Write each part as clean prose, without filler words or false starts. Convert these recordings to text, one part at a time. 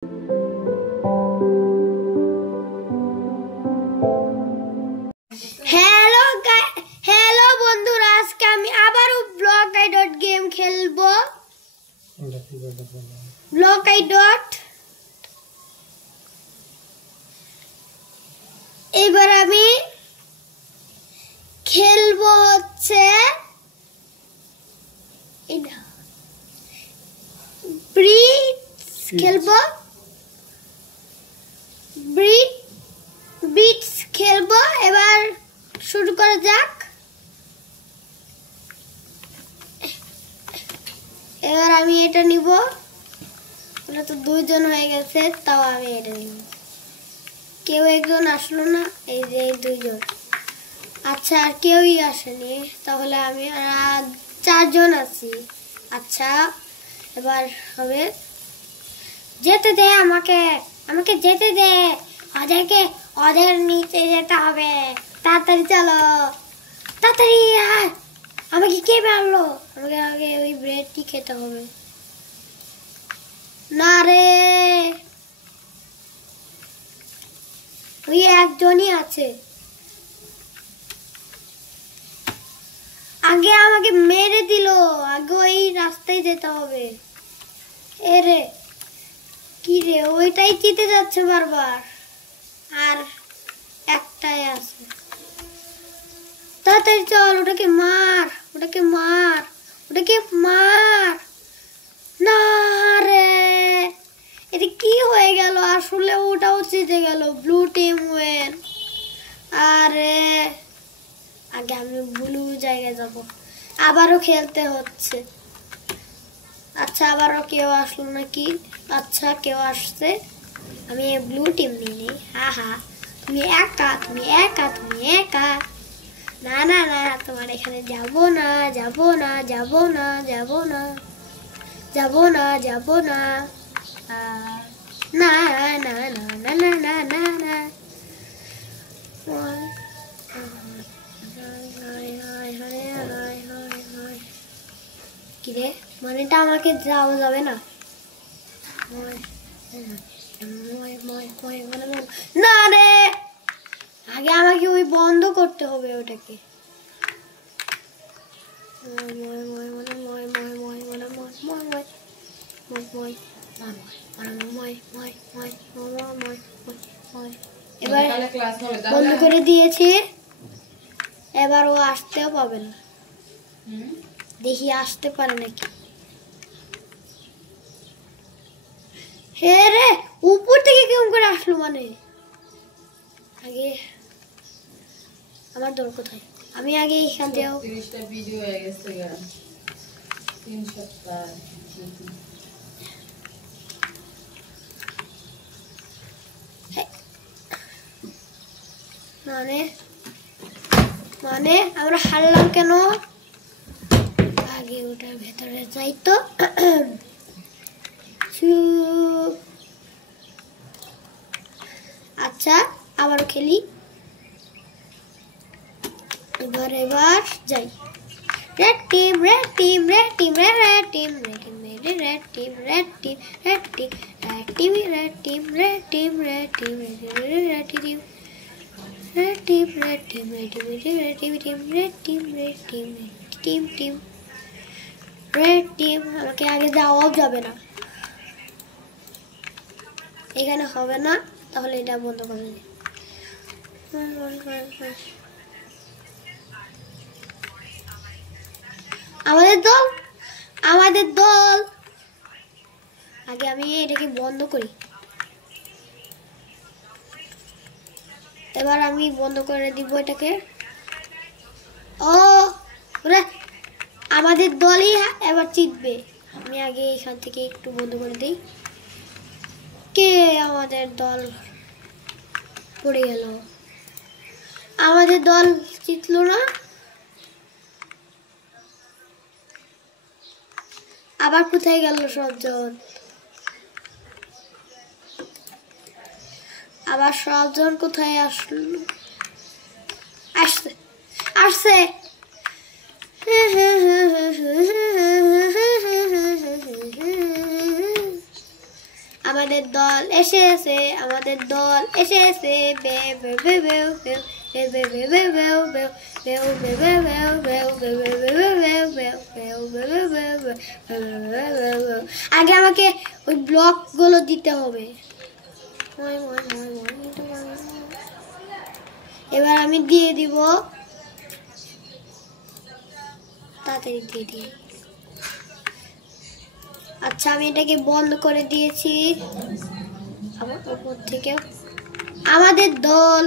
Hello বন্ধুরা, আজকে আমি আবারো ব্লক আই ডট গেম খেলবো। ব্লক আই ডট এবার আমি খেলবো হচ্ছে এটা ব্রিটস খেলবো। ব্রিটস খেলবো। এবার শুরু করা যাক। এবার আমি এটা নিব। ওটা তো দুইজন হয়ে গেছে, তাও আমি এটা নিব। কেউ একজন আসলো না, এই যে এই দুইজন। আচ্ছা, আর কেউই আসেনি, তাহলে আমি আর চারজন আছি। আচ্ছা, এবার হবে যেতে দে আমাকে আমাকে যেতে দে। ওদের নিচে যেতে হবে। তাড়াতাড়ি চলো, তাড়াতাড়ি। আমাকে কে মারলো? আমাকে আগে ওই ব্রেডটি খেতে হবে। না রে, ওই একজনই আছে। আগে আমাকে মেরে দিল। আগে ওই রাস্তায় যেতে হবে। এরে কি রে, ওইটাই জিতে যাচ্ছে বারবার। আর একটাই আছে। তাড়াতাড়ি চল, ওটাকে মার, ওটাকে মার, ওটাকে মার। না রে, এটা কি হয়ে গেল? আসলে ওটাও জিতে গেল। Blue team win. আরে আগে আমি ব্লু জায়গায় যাব। আবারও খেলতে হচ্ছে। আচ্ছা, আবারও কেউ আসলো নাকি? আচ্ছা, কেউ আসছে। আমি ব্লু টিম নিই। হা, তুমি একা, তুমি একা, তুমি একা। না না না, তোমার এখানে যাব না, যাব না, যাব না, যাব না, যাব না, যাব না। না না না না না না না না। কিরে, মানেটা আমাকে যাওয়া যাবে না? না রে, আগে আমাকে ওই বন্ধ করতে হবে ওটাকে। এবার বন্ধ করে দিয়েছি। এবার ও আসতেও পাবে না। দেখি আসতে পারে নাকি। হে রে, উপর থেকে কেমন করে আসলো? মানে আগে আমার দৌড় কোথায়? আমি আগে এখান থেকে 30টা ভিডিও হয়ে গেছে। 3 সপ্তাহ মানে আমরা হারলাম কেন? আগে ওটার ভেতরে যাই তো। আচ্ছা, আবারও খেলি। এবার যাই। Red team, red team, red team, red team, red team, red team, red team, red team, red team, red team, red team, red team, red team, red team, red team, red team, red team, red team, red team, team, team, red team। আমাকে আগে যাওয়াও যাবে না, এখানে হবে না, তাহলে এটা বন্ধ করে দিই। আমাদের দল আগে আমি এটাকে বন্ধ করি। এবার আমি বন্ধ করে দিব এটাকে। ও ওরা আমাদের দলই এবার জিতবে। আমি আগে এখান থেকে একটু বন্ধ করে দিই। কে আমাদের দল পড়ে গেল? আমাদের দল জিতলো না। আবার কোথায় গেল সবজন? আবার সবজন কোথায় আসলো? আসছে আসছে। আমাদের আমাদের দল এসেছে, আমাদের দল এসেছে। আগে আমাকে ওই ব্লকগুলো দিতে হবে। এবার আমি দিয়ে দিব, তাড়াতাড়ি দিয়ে দিই। আচ্ছা আমি এটাকে বন্ধ করে দিয়েছি। আবার উপর থেকে আমাদের দল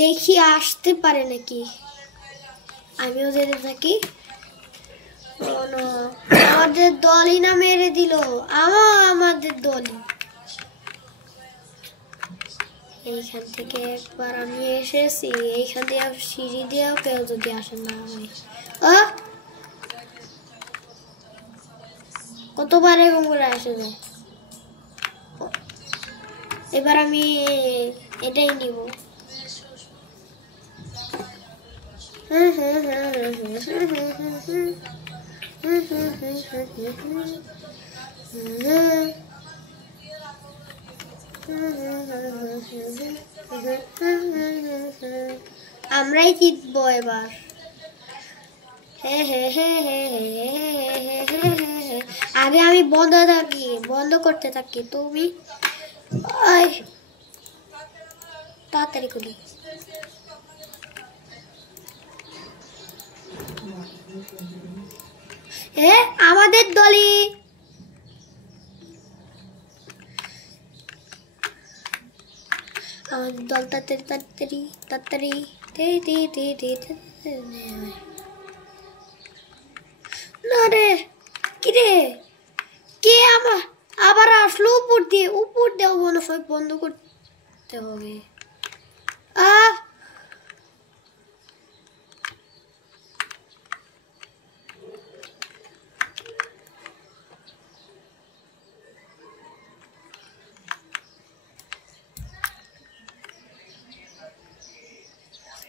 দেখি আসতে পারে নাকি। আমিও যেতে থাকি। আমাদের দলই না মেরে দিল, আমাদের দলই। এইখান থেকে একবার আমি এসেছি, এইখান দিয়ে সিঁড়ি দিয়েও কেউ যদি আসে না হয়। কতবার এরকম করে আসে যায়। এবার আমি এটাই নিব। আমরাই জিতবো এবার। আগে আমি বন্ধ করতে থাকি। তুমি তাড়াতাড়ি করি। আমাদের দলই। আমাদের দল তাড়াতাড়ি তাড়াতাড়ি। না রে, কি রে, কে আবার আসলো উপর দিয়ে মনে হয় বন্ধ করতে হবে।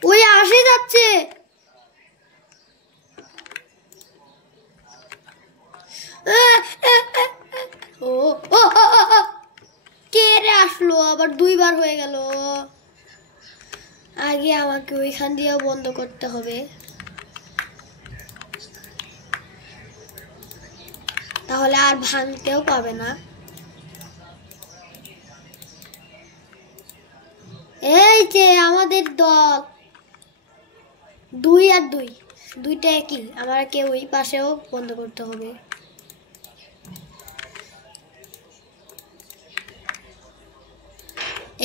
ওই আসে যাচ্ছে। কে রে আসলো, আবার দুইবার হয়ে গেল। আগে আমাকে ওইখান দিয়েও বন্ধ করতে হবে, তাহলে আর ভাঙতেও পাবে না। এই যে আমাদের দল 2 আর 2, দুইটা একই। আমাকে ওই পাশেও বন্ধ করতে হবে।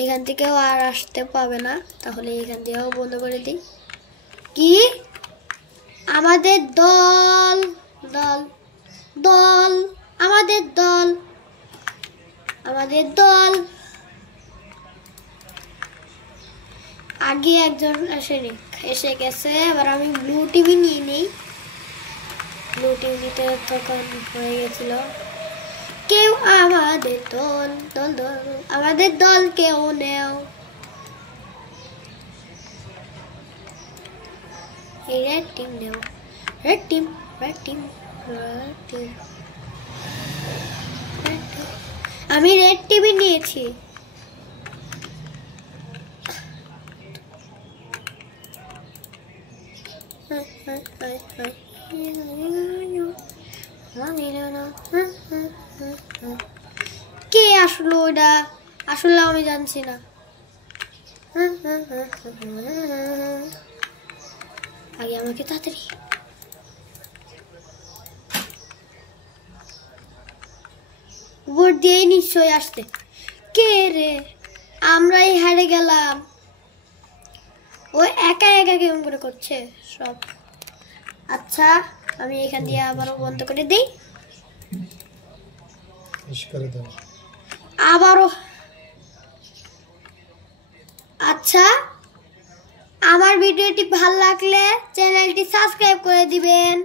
এখান থেকেও আর আসতে পাবে না, তাহলে এখান দিয়েও বন্ধ করে দিই। কি আমাদের দল দল দল আমাদের দল আগে একজন এসে গেছে। এবার আমি ব্লু টিভি নিয়ে নিই। ব্লু টিভিতে তখন হয়ে গেছিল কেউ আমাদের দল আমাদের দল কেউ নেও। এই রেড টিম নেও, রেড টিম। আমি রেড টিভি নিয়েছি। কে আসলো ওটা, আসলে আমি জানছি না। আগে আমাকে তাড়াতাড়ি উপর দিয়ে নিশ্চয়ই আসতে। কে রে, আমরাই হারে গেলাম। ও একা একা কেমন করে করছে সব। আচ্ছা আমি এখান দিয়ে আবারও বন্ধ করে দিই। আবারও। আচ্ছা আমার ভিডিওটি ভালো লাগলে চ্যানেলটি সাবস্ক্রাইব করে দিবেন।